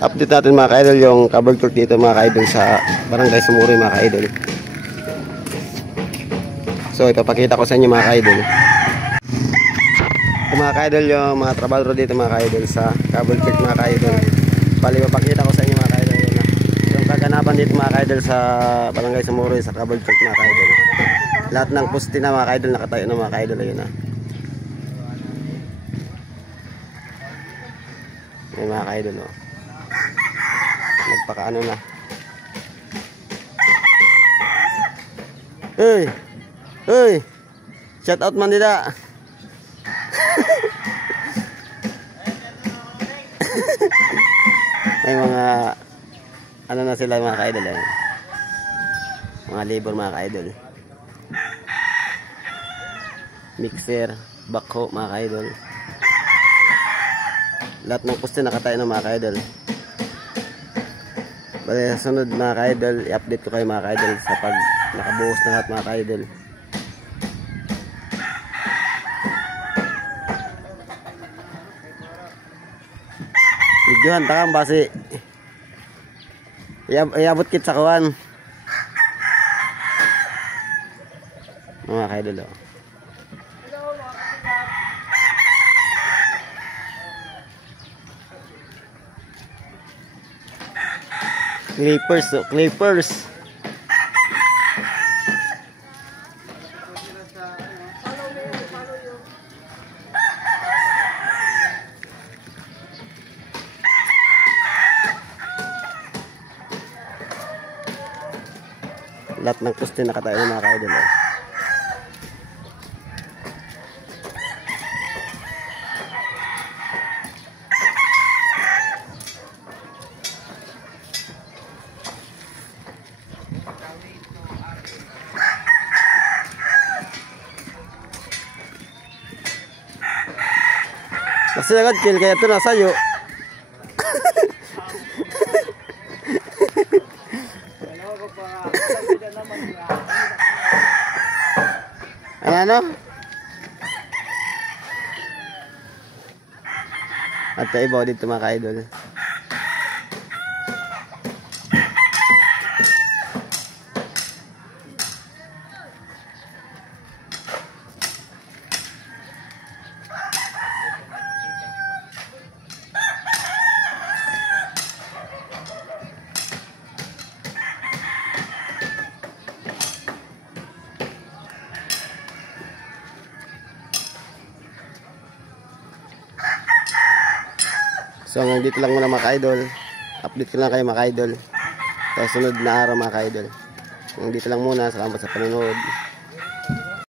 Update natin mga ka-idol yung cable torque dito mga ka-idol sa Barangay Sumuri mga ka-idol. So ipapakita ko sa inyo mga ka-idol. Ito mga ka-idol yung mga trabador dito mga ka-idol sa cable torque mga ka-idol. Bali ipapakita ko sa inyo mga ka-idol yun, yung kaganapan dito mga ka-idol sa Barangay Sumuri sa cable torque mga ka-idol. Lahat ng poste na mga ka-idol nakatayo na mga ka-idol ayun na. May mga ka-idol oh. Nagpakaano na. Hey! Hey! Shout out man dida. May mga ano na sila mga ka-idol eh. Mga labor mga ka-idol. Mixer, backhoe mga ka-idol. Lahat ng poste nakatayo na mga ka-idol. Bali sa sunod mga ka-idol, i-update ko kayo mga ka-idol sa pag nakabuhos na lahat mga ka-idol. Videohan takang basi. Iabot kit sa kuwan. Mga ka-idol oh. Clippers, oh, clippers. Lahat ng poste nakatayo ng mga ka-idol oh. Kasi agad kill kaya ito na sayo. Ano? At ibaw dito mga ka-idol. So hanggang dito lang muna mga ka-idol. Update ko lang kayo mga ka-idol. Sa sunod na araw mga ka-idol. Hanggang dito lang muna. Salamat sa panonood.